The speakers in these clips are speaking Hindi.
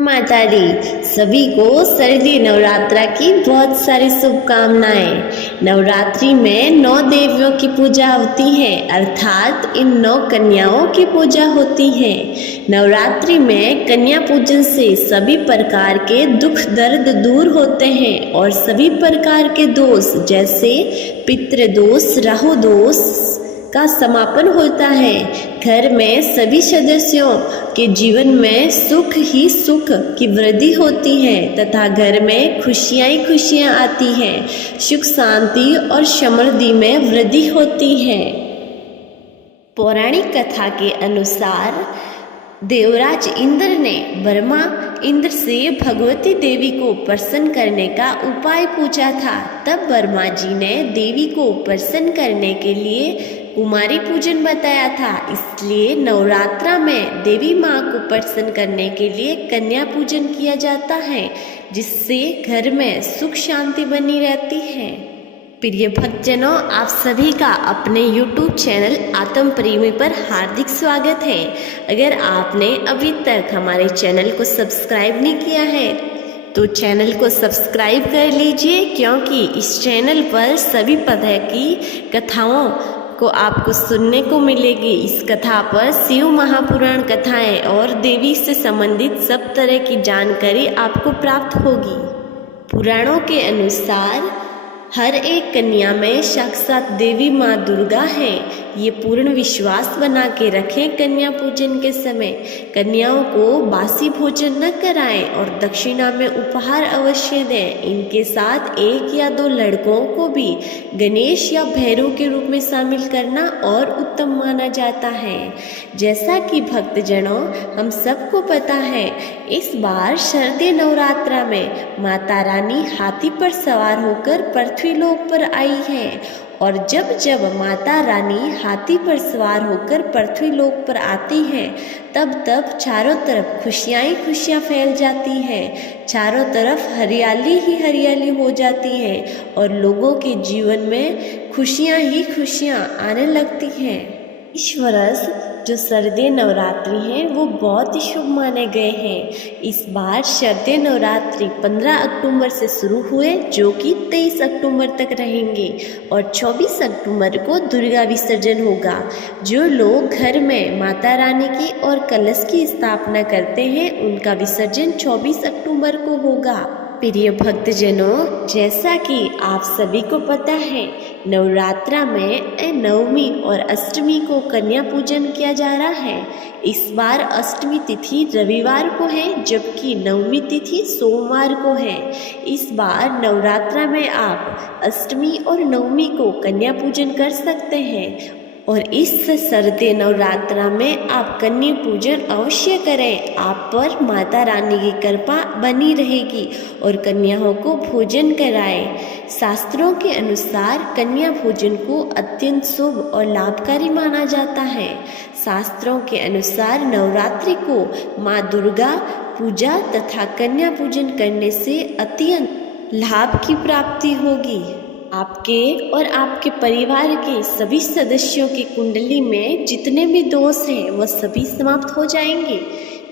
माता दी सभी को शारदीय नवरात्रा की बहुत सारी शुभकामनाएं। नवरात्रि में 9 देवियों की पूजा होती है, अर्थात इन 9 कन्याओं की पूजा होती है। नवरात्रि में कन्या पूजन से सभी प्रकार के दुख दर्द दूर होते हैं और सभी प्रकार के दोष जैसे पितृदोष, राहु दोष का समापन होता है। घर में सभी सदस्यों के जीवन में सुख ही सुख की वृद्धि होती है तथा घर में खुशियां ही खुशियां आती हैं। सुख शांति और समृद्धि में वृद्धि होती है। पौराणिक कथा के अनुसार देवराज इंद्र ने ब्रह्मा इंद्र से भगवती देवी को प्रसन्न करने का उपाय पूछा था। तब ब्रह्मा जी ने देवी को प्रसन्न करने के लिए कुमारी पूजन बताया था। इसलिए नवरात्रा में देवी माँ को प्रसन्न करने के लिए कन्या पूजन किया जाता है, जिससे घर में सुख शांति बनी रहती है। प्रिय भक्तजनों, आप सभी का अपने YouTube चैनल आत्म प्रेमी पर हार्दिक स्वागत है। अगर आपने अभी तक हमारे चैनल को सब्सक्राइब नहीं किया है तो चैनल को सब्सक्राइब कर लीजिए, क्योंकि इस चैनल पर सभी तरह की कथाओं को आपको सुनने को मिलेगी। इस कथा पर शिव महापुराण कथाएं और देवी से संबंधित सब तरह की जानकारी आपको प्राप्त होगी। पुराणों के अनुसार हर एक कन्या में साक्षात देवी माँ दुर्गा है। ये पूर्ण विश्वास बना के रखें। कन्या पूजन के समय कन्याओं को बासी भोजन न कराएं और दक्षिणा में उपहार अवश्य दें। इनके साथ 1 या 2 लड़कों को भी गणेश या भैरव के रूप में शामिल करना और उत्तम माना जाता है। जैसा कि भक्तजनों हम सबको पता है, इस बार शारदीय नवरात्रा में माता रानी हाथी पर सवार होकर पृथ्वीलोक पर आई है। और जब जब माता रानी हाथी पर सवार होकर पृथ्वीलोक पर आती हैं, तब तब चारों तरफ खुशियाँ ही खुशियाँ फैल जाती हैं। चारों तरफ हरियाली ही हरियाली हो जाती है और लोगों के जीवन में खुशियाँ ही खुशियाँ आने लगती हैं। इस वर्ष जो शारदीय नवरात्रि हैं वो बहुत ही शुभ माने गए हैं। इस बार शारदीय नवरात्रि 15 अक्टूबर से शुरू हुए, जो कि 23 अक्टूबर तक रहेंगे और 24 अक्टूबर को दुर्गा विसर्जन होगा। जो लोग घर में माता रानी की और कलश की स्थापना करते हैं, उनका विसर्जन 24 अक्टूबर को होगा। प्रिय भक्तजनों, जैसा कि आप सभी को पता है, नवरात्रा में नवमी और अष्टमी को कन्या पूजन किया जा रहा है। इस बार अष्टमी तिथि रविवार को है, जबकि नवमी तिथि सोमवार को है। इस बार नवरात्रा में आप अष्टमी और नवमी को कन्या पूजन कर सकते हैं और इस शारदीय नवरात्रा में आप कन्या पूजन अवश्य करें। आप पर माता रानी की कृपा बनी रहेगी और कन्याओं को भोजन कराएं। शास्त्रों के अनुसार कन्या भोजन को अत्यंत शुभ और लाभकारी माना जाता है। शास्त्रों के अनुसार नवरात्रि को माँ दुर्गा पूजा तथा कन्या पूजन करने से अत्यंत लाभ की प्राप्ति होगी। आपके और आपके परिवार के सभी सदस्यों की कुंडली में जितने भी दोष हैं वह सभी समाप्त हो जाएंगे।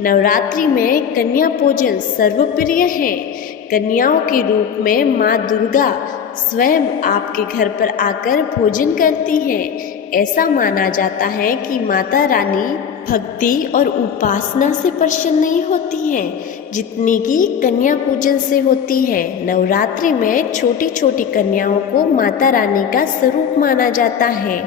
नवरात्रि में कन्या पूजन सर्वप्रिय है। कन्याओं के रूप में माँ दुर्गा स्वयं आपके घर पर आकर भोजन करती हैं। ऐसा माना जाता है कि माता रानी भक्ति और उपासना से प्रसन्न नहीं होती हैं जितनी की कन्या पूजन से होती है। नवरात्रि में छोटी छोटी कन्याओं को माता रानी का स्वरूप माना जाता है।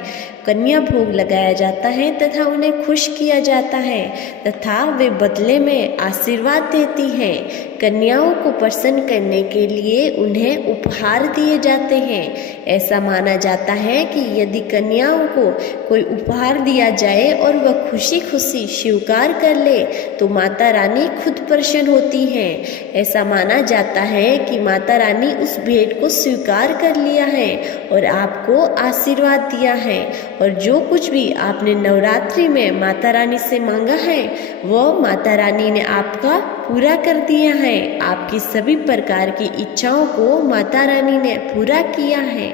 कन्या भोग लगाया जाता है तथा उन्हें खुश किया जाता है तथा वे बदले में आशीर्वाद देती हैं। कन्याओं को प्रसन्न करने के लिए उन्हें उपहार दिए जाते हैं। ऐसा माना जाता है कि यदि कन्याओं को कोई उपहार दिया जाए और वह खुशी खुशी स्वीकार कर ले तो माता रानी खुद प्रसन्न होती हैं। ऐसा माना जाता है कि माता रानी उस भेंट को स्वीकार कर लिया है और आपको आशीर्वाद दिया है और जो कुछ भी आपने नवरात्रि में माता रानी से मांगा है वो माता रानी ने आपका पूरा कर दिया है। आपकी सभी प्रकार की इच्छाओं को माता रानी ने पूरा किया है।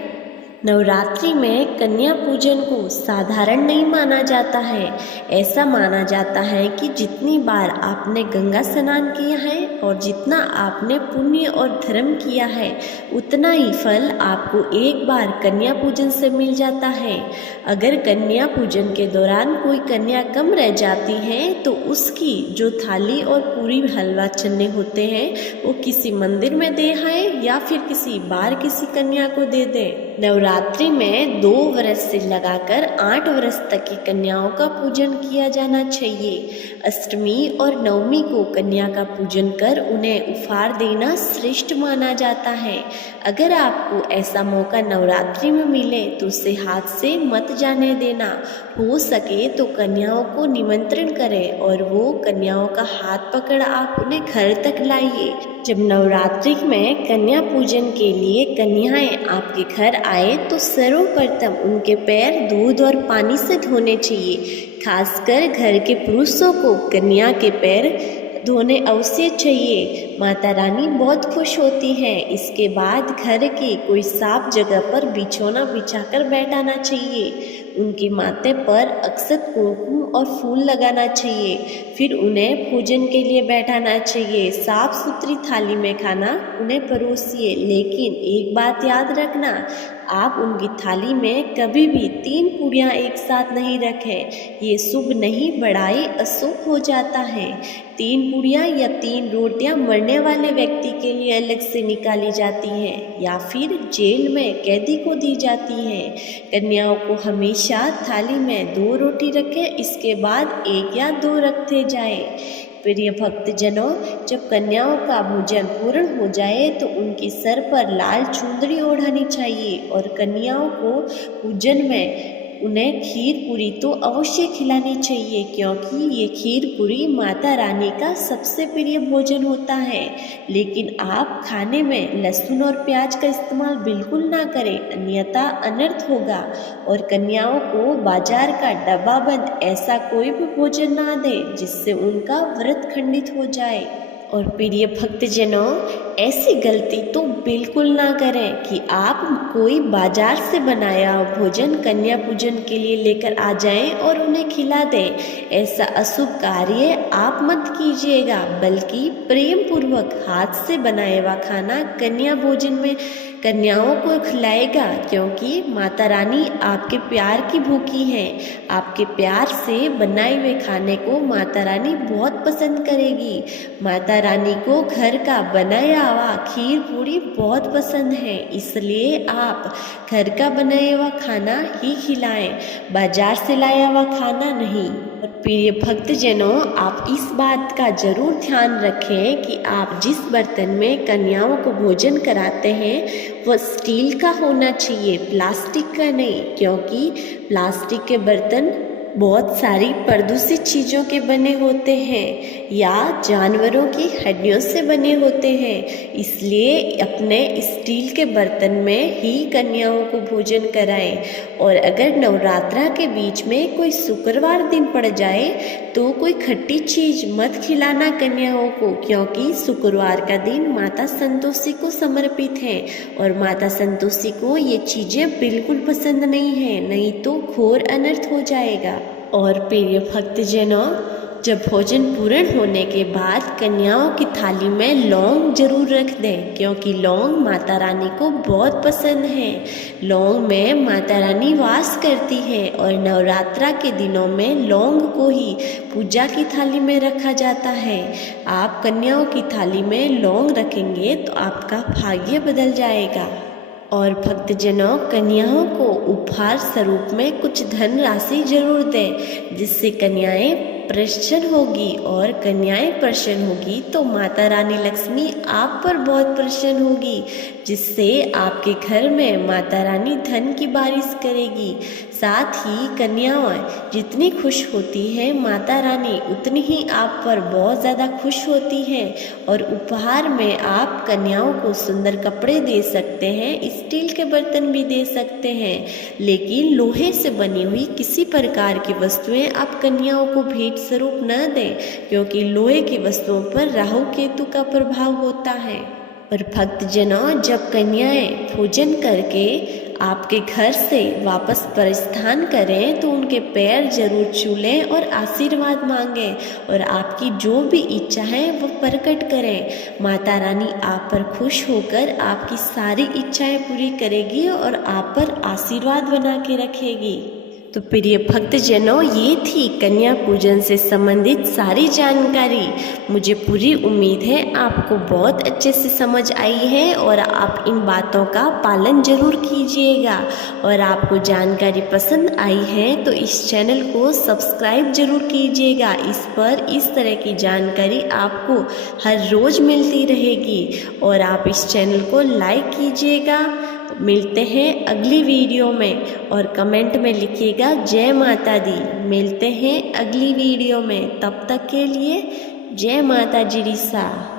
नवरात्रि में कन्या पूजन को साधारण नहीं माना जाता है। ऐसा माना जाता है कि जितनी बार आपने गंगा स्नान किया है और जितना आपने पुण्य और धर्म किया है उतना ही फल आपको एक बार कन्या पूजन से मिल जाता है। अगर कन्या पूजन के दौरान कोई कन्या कम रह जाती है तो उसकी जो थाली और पूरी हलवा चन्ने होते हैं वो किसी मंदिर में दे आए या फिर किसी बार किसी कन्या को दे दे। नवरात्रि में 2 वर्ष से लगाकर 8 वर्ष तक की कन्याओं का पूजन किया जाना चाहिए। अष्टमी और नवमी को कन्या का पूजन कर उन्हें उपहार देना श्रेष्ठ माना जाता है। अगर आपको ऐसा मौका नवरात्रि में मिले तो उसे हाथ से मत जाने देना। हो सके तो कन्याओं को निमंत्रण करें और वो कन्याओं का हाथ पकड़ आप उन्हें घर तक लाइए। जब नवरात्रि में कन्या पूजन के लिए कन्याएं आपके घर आए तो सर्वप्रथम उनके पैर दूध और पानी से धोने चाहिए। खासकर घर के पुरुषों को कन्या के पैर धोने अवश्य चाहिए। माता रानी बहुत खुश होती है। इसके बाद घर की कोई साफ जगह पर बिछौना बिछाकर बैठाना चाहिए। उनके माथे पर अक्षत कुमकुम और फूल लगाना चाहिए। फिर उन्हें भोजन के लिए बैठाना चाहिए। साफ सुथरी थाली में खाना उन्हें परोसिए। लेकिन एक बात याद रखना, आप उनकी थाली में कभी भी 3 पूड़ियाँ एक साथ नहीं रखें। ये शुभ नहीं, बड़ाई अशुभ हो जाता है। 3 पूड़ियाँ या 3 रोटियाँ मरने वाले व्यक्ति के लिए अलग से निकाली जाती हैं या फिर जेल में कैदी को दी जाती हैं। कन्याओं को हमेशा थाली में 2 रोटी रखें, इसके बाद 1 या 2 रखते जाए। प्रिय भक्तजनों, जब कन्याओं का भोजन पूर्ण हो जाए तो उनके सर पर लाल चुंदड़ी ओढ़ानी चाहिए और कन्याओं को पूजन में उन्हें खीर पूरी तो अवश्य खिलानी चाहिए, क्योंकि ये खीर पूरी माता रानी का सबसे प्रिय भोजन होता है। लेकिन आप खाने में लहसुन और प्याज का इस्तेमाल बिल्कुल ना करें, अन्यथा अनर्थ होगा। और कन्याओं को बाजार का डब्बा बंद ऐसा कोई भी भोजन ना दें जिससे उनका व्रत खंडित हो जाए। और प्रिय भक्तजनों, ऐसी गलती तो बिल्कुल ना करें कि आप कोई बाजार से बनाया भोजन कन्या पूजन के लिए लेकर आ जाएं और उन्हें खिला दें। ऐसा अशुभ कार्य आप मत कीजिएगा, बल्कि प्रेम पूर्वक हाथ से बनाया हुआ खाना कन्या भोजन में कन्याओं को खिलाएगा, क्योंकि माता रानी आपके प्यार की भूखी हैं। आपके प्यार से बनाए हुए खाने को माता रानी बहुत पसंद करेगी। माता रानी को घर का बनाया हुआ खीर पूरी बहुत पसंद है, इसलिए आप घर का बनाया हुआ खाना ही खिलाएं, बाजार से लाया हुआ खाना नहीं। और प्रिय भक्तजनों, आप इस बात का जरूर ध्यान रखें कि आप जिस बर्तन में कन्याओं को भोजन कराते हैं वह स्टील का होना चाहिए, प्लास्टिक का नहीं, क्योंकि प्लास्टिक के बर्तन बहुत सारी प्रदूषित चीज़ों के बने होते हैं या जानवरों की हड्डियों से बने होते हैं। इसलिए अपने स्टील के बर्तन में ही कन्याओं को भोजन कराएं। और अगर नवरात्रा के बीच में कोई शुक्रवार दिन पड़ जाए तो कोई खट्टी चीज़ मत खिलाना कन्याओं को, क्योंकि शुक्रवार का दिन माता संतोषी को समर्पित है और माता संतोषी को ये चीज़ें बिल्कुल पसंद नहीं है, नहीं तो घोर अनर्थ हो जाएगा। और प्रिय भक्तजनों, जब भोजन पूर्ण होने के बाद कन्याओं की थाली में लौंग जरूर रख दें, क्योंकि लौंग माता रानी को बहुत पसंद है। लौंग में माता रानी वास करती है और नवरात्रा के दिनों में लौंग को ही पूजा की थाली में रखा जाता है। आप कन्याओं की थाली में लौंग रखेंगे तो आपका भाग्य बदल जाएगा। और भक्तजनों, कन्याओं को उपहार स्वरूप में कुछ धन राशि जरूर दें, जिससे कन्याएं प्रसन्न होगी और कन्याएं प्रसन्न होगी तो माता रानी लक्ष्मी आप पर बहुत प्रसन्न होगी, जिससे आपके घर में माता रानी धन की बारिश करेगी। साथ ही कन्याएं जितनी खुश होती हैं माता रानी उतनी ही आप पर बहुत ज़्यादा खुश होती हैं। और उपहार में आप कन्याओं को सुंदर कपड़े दे सकते हैं, स्टील के बर्तन भी दे सकते हैं, लेकिन लोहे से बनी हुई किसी प्रकार की वस्तुएं आप कन्याओं को भेंट स्वरूप न दें, क्योंकि लोहे की वस्तुओं पर राहु केतु का प्रभाव होता है। और भक्तजनों, जब कन्याएं भोजन करके आपके घर से वापस प्रस्थान करें तो उनके पैर जरूर छू लें और आशीर्वाद मांगें और आपकी जो भी इच्छा है वो प्रकट करें। माता रानी आप पर खुश होकर आपकी सारी इच्छाएं पूरी करेगी और आप पर आशीर्वाद बना के रखेगी। तो प्रिय भक्तजनों, ये थी कन्या पूजन से संबंधित सारी जानकारी। मुझे पूरी उम्मीद है आपको बहुत अच्छे से समझ आई है और आप इन बातों का पालन जरूर कीजिएगा। और आपको जानकारी पसंद आई है तो इस चैनल को सब्सक्राइब जरूर कीजिएगा। इस पर इस तरह की जानकारी आपको हर रोज़ मिलती रहेगी और आप इस चैनल को लाइक कीजिएगा। मिलते हैं अगली वीडियो में और कमेंट में लिखिएगा जय माता दी। मिलते हैं अगली वीडियो में, तब तक के लिए जय माता जी सा।